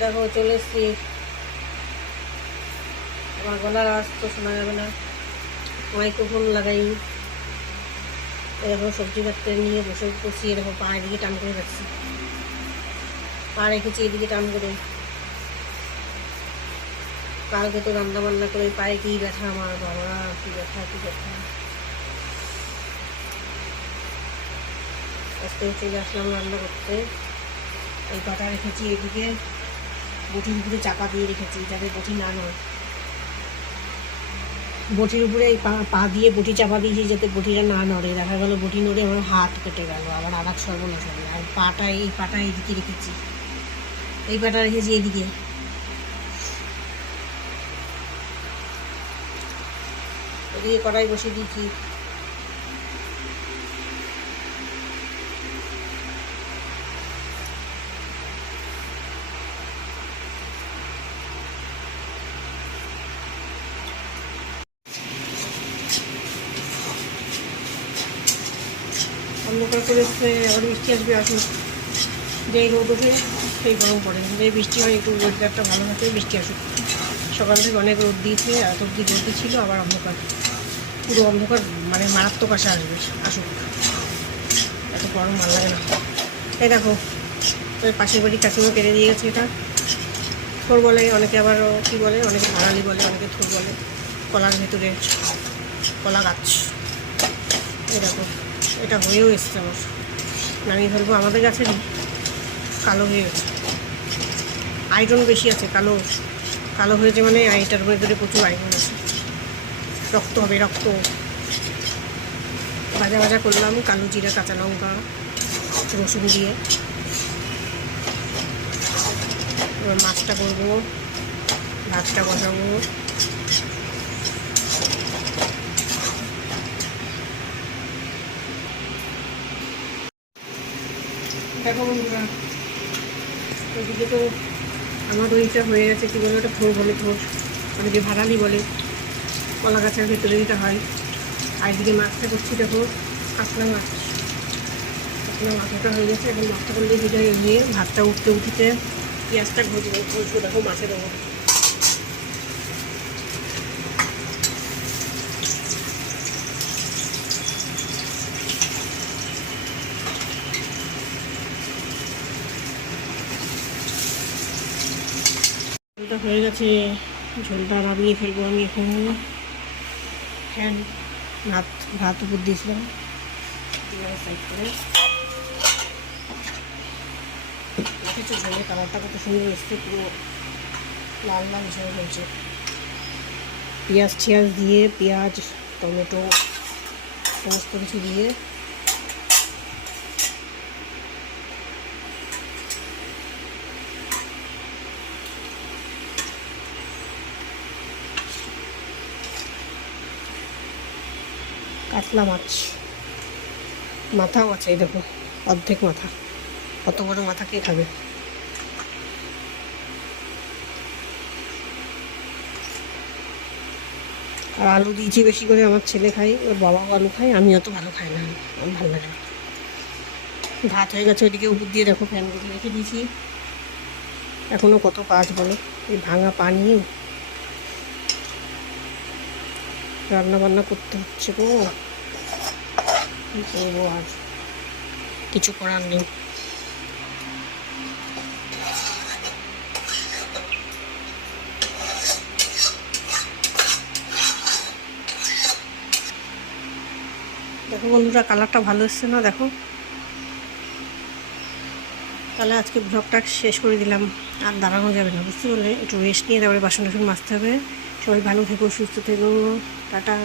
দেখো চলে এসছি। আমার গলার আওয়াজ তো শোনা যাবে না, মাইক্রোফোন লাগাই। দেখো সবজি কাটতে নিয়ে বসে কষিয়ে, দেখো পা এদিকে টান করে রাখছি, পা রেখেছি এদিকে টান করে। কালকে তো রান্না বান্না করে পায়ে কি ব্যথা, আমার বাবা কি ব্যথা কি ব্যথা। আজকে চলে আসলাম রান্না করতে। এই পাটা রেখেছি এদিকে, বটির উপরে চাপা দিয়ে রেখেছি যাতে বটি না নয়। বটির উপরে এই পা দিয়ে বটি চাপা দিয়েছি যাতে বটিটা না নড়ে। দেখা গেলো বটি নড়ে আমার হাত কেটে গেল, আবার আর এক সর্বনাশ হবে। আর পাটা এইদিকে রেখেছি, এই পাটা রেখেছি এদিকে। এদিকে কড়াই বসিয়ে দিয়েছি। অন্ধকার করে আবার বৃষ্টি আসবে, আসুক। যেই রোদ ওঠে সেই গরম পড়ে, যেই বৃষ্টি হয় একটু রোদগারটা ভালো হচ্ছে, বৃষ্টি আসুক। সকাল থেকে অনেক রোদ দিয়েছে, এত অব্দি রোদ ছিল, আবার অন্ধকার, পুরো অন্ধকার, মানে মারাত্মক আশা আসবে, আসুক। এত গরম ভালো লাগে না। এই দেখো ওই পাশের বাড়ি কাকিমা কেটে দিয়ে গেছে। এটা থোর বলে, অনেকে আবার কী বলে, অনেকে ভাড়ালি বলে, অনেকে থোর বলে। কলার ভেতরে কলা গাছ। এই দেখো এটা হয়েও এসছে আমার, আমি বলবো আমাদের গাছেরই কালো হয়ে গেছে। আয়রন বেশি আছে, কালো কালো হয়েছে মানে এটার ভেতরে প্রচুর আয়রন আছে, রক্ত হবে, রক্ত। ভাজা ভাজা করলাম, কালো জিরা কাঁচা লঙ্কা রসুন দিয়ে। এবার মাছটা করবো, ভাতটা বসাবো। দেখো বন্ধুরা, ওইদিকে তো আমার ওইটা হয়ে গেছে, কী বলে ওটা থোর বলে, থোর অনেকে ভাড়ালি বলে, কলা গাছের ভেতরে যেটা হয়। আর এদিকে মাছটা করছি, দেখো কাতলা মাছ। কাতলা মাছটা হয়ে গেছে, এখন মাছটা করলে ভেজে নিয়ে ভাতটা উঠতে উঠিতে পেঁয়াজটা ঘষবো। দেখো মাছে দেবো। ঝোলটা হয়ে গেছে, ঝোলটা নামিয়ে ফেলবো আমি এখন। ফ্যান ভাত উপর দিয়েছিলাম, সাইড করে দেখেছো ঝোলের কালারটা কত সুন্দর এসছে, পুরো লাল লাল ঝোল হয়েছে। পেঁয়াজ টিয়াজ দিয়ে, পেঁয়াজ টমেটো সমস্ত কিছু দিয়ে কাতলা মাছ, মাথাও আছে, এই দেখো অর্ধেক মাথা। কত বড় মাথা কে খাবে? আর আলু দিয়েছি বেশি করে, আমার ছেলে খাই, ওর বাবাও আলু খায়, আমি অত ভালো খাই না, আমার ভালো লাগে না। ভাত হয়ে গেছে, ওইদিকে উপর দিয়ে দেখো ফ্যান করে রেখে দিয়েছি। এখনও কত কাজ বলো, এই ভাঙা পানি রান্না বান্না করতে হচ্ছে গো, কী করবো আর, কিছু করার নেই। দেখো বন্ধুরা, কালারটা ভালো এসছে না? দেখো, তাহলে আজকে ব্লগটা শেষ করে দিলাম, আর দাঁড়ানো যাবে না, বুঝতে পারলে? একটু রেস্ট নিয়ে তারপরে বাসন টাসন মাজতে হবে। সবাই ভালো থেকো, সুস্থ থেকো, টাটা।